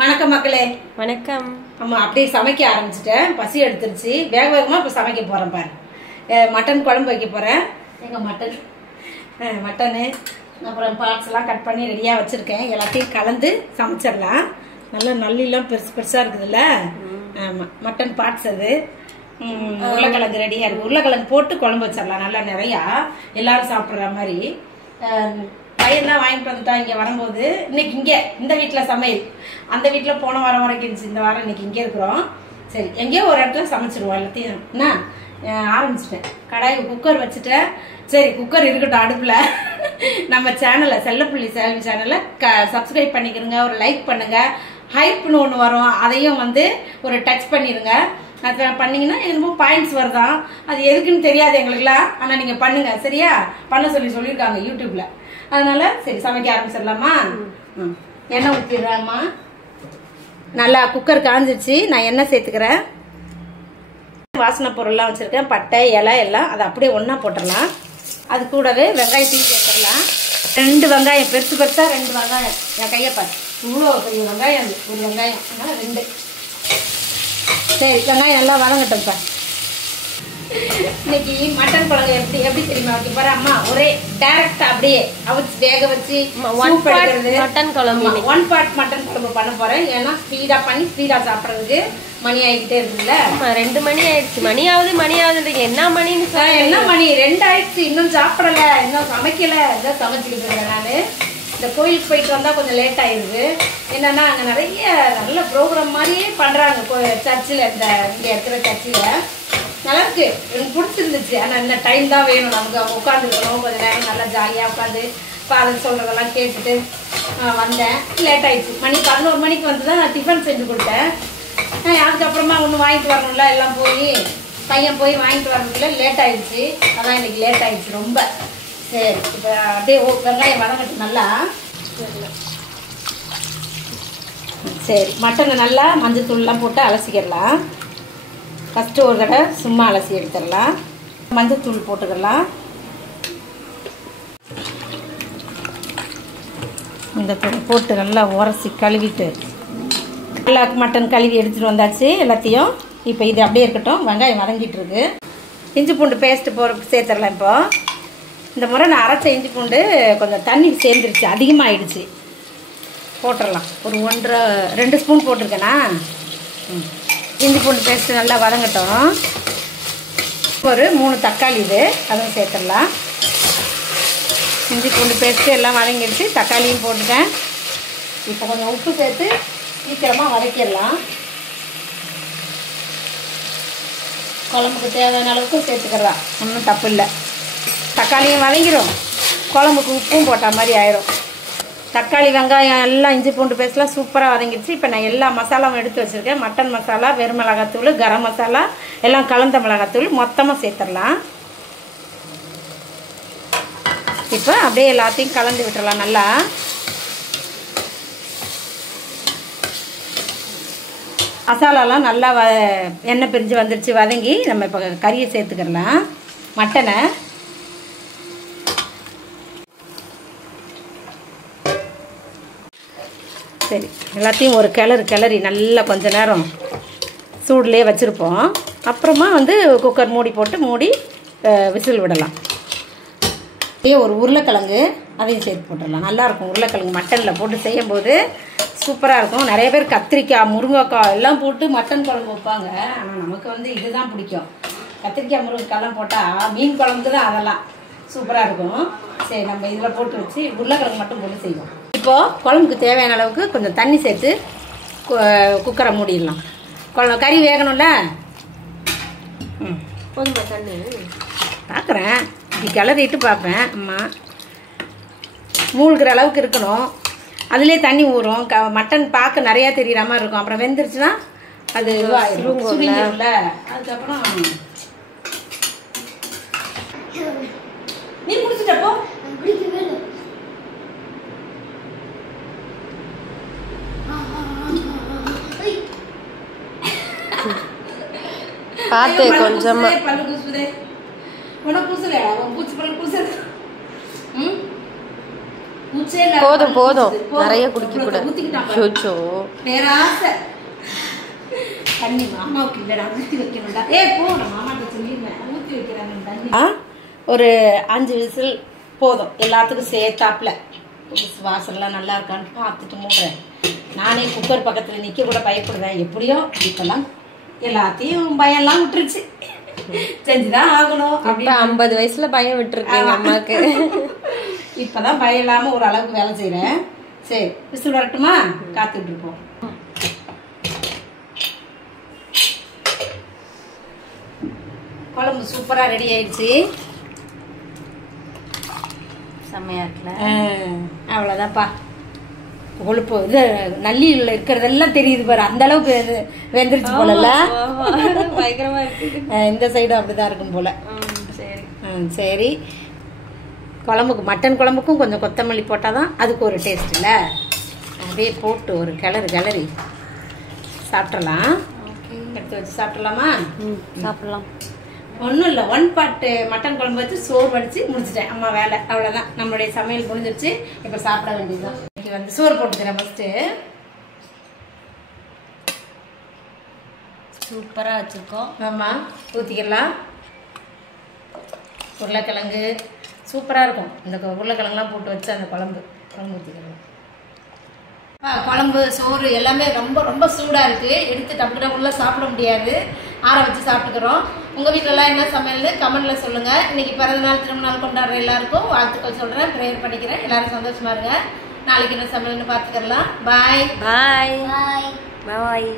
வணக்கம் மக்களே. வணக்கம். ஆமா, அப்படியே சமைக்க ஆரம்பிச்சிட்டேன். பசி எடுத்துருச்சு. வேக வேகமா இப்ப சமைக்க போறேன் பாரு. மட்டன் குழம்பு வைக்க போறேன். எங்க மட்டனு அப்புறம் பார்ட்ஸ் எல்லாம் கட் பண்ணி ரெடியா வச்சிருக்கேன். எல்லாத்தையும் கலந்து சமைச்சிடலாம். நல்லா நல்லிலாம் பெருசு பெருசா இருக்குதுல்ல. ஆமா, மட்டன் பார்ட்ஸ் அது. உருளைக்கிழங்கு ரெடியா இருக்கு. உருளைக்கிழங்கு போட்டு குழம்பு வச்சிடலாம். நல்லா நிறையா எல்லாரும் சாப்பிடுற மாதிரி. பையன்லாம் வாங்கிட்டு வந்துட்டான் இங்க வரும்போது. இன்னைக்கு இங்க இந்த வீட்டுல சமையல். அந்த வீட்டுல போன வாரம் வரைக்கும் இருந்துச்சு. இந்த வாரம் இன்னைக்கு இங்க இருக்கிறோம். சரி, எங்கேயோ ஒரு இடத்துல சமைச்சிருவோம் எல்லாத்தையும். என்ன ஆரம்பிச்சிட்டேன். கடாயில் குக்கர் வச்சுட்டேன். சரி, குக்கர் இருக்கட்டும் அடுப்புல. நம்ம சேனலை செல்லப்புள்ளி சேனலை சப்ஸ்கிரைப் பண்ணிக்கிறங்க, ஒரு லைக் பண்ணுங்க. ஹைப்னு ஒன்று வரும், அதையும் வந்து ஒரு டச் பண்ணிடுங்க. அது பண்ணீங்கன்னா என்னமோ பாயிண்ட்ஸ் வருதான். அது எதுக்குன்னு தெரியாது எங்களுக்குலாம். ஆனா நீங்க பண்ணுங்க, சரியா? பண்ண சொல்லியிருக்காங்க யூடியூப்ல. அதனால சரி, சமைக்க ஆரம்பிச்சிடலாமா? எண்ணெய் ஊற்றிடுறாமா. நல்லா குக்கர் காஞ்சிருச்சு. நான் எண்ணெய் சேர்த்துக்கிறேன். வாசனை பொருள்லாம் வச்சிருக்கேன். பட்டை, இலை எல்லாம் அதை அப்படியே ஒன்னா போட்டுடலாம். அது கூடவே வெங்காயத்தையும் சேர்த்துடலாம். 2 வெங்காயம், பெருசு பெருசா 2 வெங்காயம். என் கையை பாரு, இவ்வளோ பெரிய வெங்காயம். அது ஒரு வெங்காயம், அதனால 2. சரி, வெங்காயம் நல்லா வதங்கட்டும்ப்பா. இன்னைக்கு மட்டன் குழம்பு எப்படி தெரியுமா வைக்க போறேன் அம்மா? ஒரே டைரக்டா அப்படியே அவிச்சு வேக வச்சு மட்டன் குழம்பு, 1 பார்ட் மட்டன் குழம்பு பண்ண போறேன். ஏன்னா ஸ்பீடா பண்ணி ஸ்பீடா சாப்பிடறதுக்கு மணி ஆகிட்டே இருக்குல்ல. 2 மணி ஆயிடுச்சு. மணி ஆகுது. என்ன மணின்னு என்ன மணி? 2 ஆயிடுச்சு. இன்னும் சாப்பிடல, இன்னும் சமைக்கல. இதான் சமைச்சுக்கிட்டு இருக்கேன் நானு. இந்த கோயிலுக்கு போயிட்டு வந்தா கொஞ்சம் லேட் ஆயிடுது. என்னன்னா அங்க நிறைய நல்ல ப்ரோக்ராம் மாதிரியே பண்றாங்க சர்ச்சில். இங்க இருக்கிற சர்ச்சில் நல்லா இருக்கு, எனக்கு பிடிச்சிருந்துச்சு. ஆனா இந்த டைம் தான் வேணும் நமக்கு. அவங்க உட்காந்துருக்கணும் கொஞ்ச நேரம், நல்லா ஜாலியா உட்காந்து ஃபாதர் சொல்றதெல்லாம் கேட்டுட்டு வந்தேன். லேட் ஆயிடுச்சு. மணி 11 மணிக்கு வந்து தான் நான் டிஃபன் செஞ்சு கொடுத்தேன். அதுக்கப்புறமா ஒன்று வாங்கிட்டு வரணும்ல, எல்லாம் பையன் போய் வாங்கிட்டு வரதுக்குள்ள லேட் ஆயிடுச்சு. அதான் இன்னைக்கு லேட் ஆயிடுச்சு ரொம்ப. சரி, இப்போ அப்படியே வெங்காயம் வதங்கட்டும் நல்லா. சரி, மட்டனை நல்லா மஞ்சள் தூள்லாம் போட்டு அலசிக்கிடலாம். ஃபஸ்ட்டு ஒரு தடவை சும்மா அலசி எடுத்துடலாம். மஞ்சள் தூள் போட்டுக்கலாம். இந்த தூள் போட்டு நல்லா உரசி கழுவிட்டு நல்லா மட்டன் கழுவி எடுத்துகிட்டு வந்தாச்சு எல்லாத்தையும். இப்போ இது அப்படியே இருக்கட்டும். வெங்காயம் வதங்கிட்டு இருக்கு. இஞ்சி பூண்டு பேஸ்ட்டு சேர்த்துடலாம். இப்போ இந்த முறை நான் அரைச்ச இஞ்சி பூண்டு கொஞ்சம் தண்ணி சேர்ந்துருச்சு, அதிகமாகிடுச்சு. போட்டுடலாம். ஒரு 1.5-2 ஸ்பூன் போட்டிருக்கேனா. இஞ்சி பூண்டு பேஸ்ட்டு நல்லா வதங்கட்டும். ஒரு 3 தக்காளி இது, அதுவும் சேர்த்துடலாம். இஞ்சி பூண்டு பேஸ்ட்டு எல்லாம் வதங்கிடுச்சு. தக்காளியும் போட்டுட்டேன். இப்போ கொஞ்சம் உப்பு சேர்த்து சீக்கிரமாக வதக்கிடலாம். குழம்புக்கு தேவையான அளவுக்கு சேர்த்துக்கலாம், ஒன்றும் தப்பு இல்லை. தக்காளியும் வதங்கிடும், குழம்புக்கு உப்பும் போட்ட மாதிரி ஆயிரும். தக்காளி வெங்காயம் எல்லாம் இஞ்சி பூண்டு பேஸ்ட்லாம் சூப்பராக வதங்கிடுச்சு. இப்போ நான் எல்லா மசாலாவும் எடுத்து வச்சுருக்கேன். மட்டன் மசாலா, வெறும் மிளகாத்தூள், கரம் மசாலா எல்லாம் கலந்த மிளகாத்தூள் மொத்தமாக சேர்த்துடலாம். இப்போ அப்படியே எல்லாத்தையும் கலந்து விட்டுறலாம் நல்லா. மசாலாலாம் நல்லா எண்ணெய் பிரிஞ்சு வந்துடுச்சு, வதங்கி. நம்ம இப்போ கறியை சேர்த்துக்கிடலாம். மட்டனை சரி எல்லாத்தையும் ஒரு கிளறி நல்லா கொஞ்ச நேரம் சூடுலேயே வச்சுருப்போம். அப்புறமா வந்து குக்கர் மூடி போட்டு விசில் விடலாம். இதே ஒரு உருளைக்கிழங்கு அதையும் சேர்த்து போட்டுடலாம். நல்லாயிருக்கும். உருளைக்கிழங்கு மட்டனில் போட்டு செய்யும்போது சூப்பராக இருக்கும். நிறைய பேர் கத்திரிக்காய், முருங்கைக்காய் எல்லாம் போட்டு மட்டன் குழம்பு வைப்பாங்க. ஆனால் நமக்கு வந்து இதுதான் பிடிக்கும். கத்திரிக்காய், முருங்கைக்காயெல்லாம் போட்டால் மீன் குழம்புக்கு தான் அதெல்லாம் சூப்பராக இருக்கும். சரி, நம்ம இதில் போட்டு வச்சு உருளைக்கிழங்கு மட்டும் போட்டு செய்வோம். இப்போது குழம்புக்கு தேவையான அளவுக்கு கொஞ்சம் தண்ணி சேர்த்து குக்கரை மூடிடலாம். கறி வேகணும்ல. கொஞ்சம் தண்ணி பார்க்குறேன், இப்படி கிளறிட்டு பார்ப்பேன். அம்மா மூழ்கிற அளவுக்கு இருக்கணும். அதுலேயே தண்ணி ஊறும். மட்டன் பார்க்க நிறையா தெரிகிற மாதிரி இருக்கும். அப்புறம் வெந்துருச்சுன்னா அது சுருங்கிடும்ல. அதுக்கப்புறம் நீ முடிச்சுட்டப்போ பார்த்து கொஞ்சமா பல்லு கூசுதே. உனக்கு கூசல, பூச்சி பல்லு கூசுது. மூச்சே இல்ல. போதும் போதும், நிறைய குடிக்க கூடாது. ஊத்திக்கிட்டாங்க. சோச்சோ பேராசை. தண்ணி மாமாவுக்கு இல்லடா, ஊத்தி வைக்கணும்டா. போ, நான் மாமாட்ட சொல்லிருந்தேன், ஊத்தி வைக்கிறாங்க தண்ணி. ஒரு 5 விசில் போதும், எல்லாத்துக்கும் சேர்த்தாப்புல. வாசல்லாம் நல்லா இருக்கான்னு பார்த்துட்டு மூடுறேன். நானே குக்கர் பக்கத்துல நிக்க கூட பயப்படுவேன். எப்படியோ இப்பெல்லாம் எல்லாத்தையும் பயம்லாம் விட்டுருச்சு, செஞ்சுதான் ஆகணும். அப்ப 50 வயசுல பயம் விட்டுருக்கேன் அம்மாக்கு. இப்பதான் பயம் இல்லாம ஒரு அளவுக்கு வேலை செய்யறேன். சரி, விசில் வரட்டுமா? காத்துட்டு இருப்போம். குழம்பு சூப்பரா ரெடி ஆயிடுச்சு. செம்மையா இருக்குல்ல? அவ்வளவுதான்ப்பா. கொழுப்பு இது நல்லியில் இருக்கிறதெல்லாம் தெரியுது பாரு, அந்த அளவுக்கு வெந்துருச்சு போல. பயங்கரமா இருக்கு. இந்த சைடும் அப்படிதான் இருக்கும் போல. சரி சரி, குழம்புக்கு மட்டன் குழம்புக்கும் கொஞ்சம் கொத்தமல்லி போட்டாதான் அதுக்கு ஒரு டேஸ்ட் இல்லை. அப்படியே போட்டு ஒரு கிளறி சாப்பிட்றலாம். எடுத்து வச்சு சாப்பிட்றலாமா? சாப்பிடலாம். ஒன்றும் இல்லை, 1 பாட்டு மட்டன் குழம்பு வச்சு சோறு வடிச்சு முடிச்சிட்டேன். அம்மா வேலை அவ்வளோதான். நம்மளுடைய சமையல் முடிஞ்சிருச்சு. இப்போ சாப்பிட வேண்டியதுதான். இன்னைக்கு வந்து சோறு போட்டுக்கிறேன். ஃபஸ்ட்டு சூப்பரா வச்சிருக்கோம். ஆமாம், ஊற்றிக்கலாம். உருளைக்கிழங்கு சூப்பராக இருக்கும். இந்த உருளைக்கிழங்குலாம் போட்டு வச்சு அந்த குழம்பு ஊற்றிக்கலாம். குழம்பு சோறு எல்லாமே ரொம்ப ரொம்ப சூடாக இருக்குது. எடுத்து டப்பு டப்புல சாப்பிட முடியாது, ஆற வச்சு சாப்பிட்டுக்கிறோம். உங்கள் வீட்டிலலாம் என்ன சமையல்னு கமெண்ட்டில் சொல்லுங்கள். இன்றைக்கி பிறந்தநாள் திருமணநாள் கொண்டாடுற எல்லாருக்கும் வாழ்த்துக்கள் சொல்கிறேன், ப்ரேயர் பண்ணிக்கிறேன். எல்லோரும் சந்தோஷமாக இருங்க. நாளைக்கு என்ன சமையல்னு பார்த்துக்கலாம். பாய் பாய் பாய்.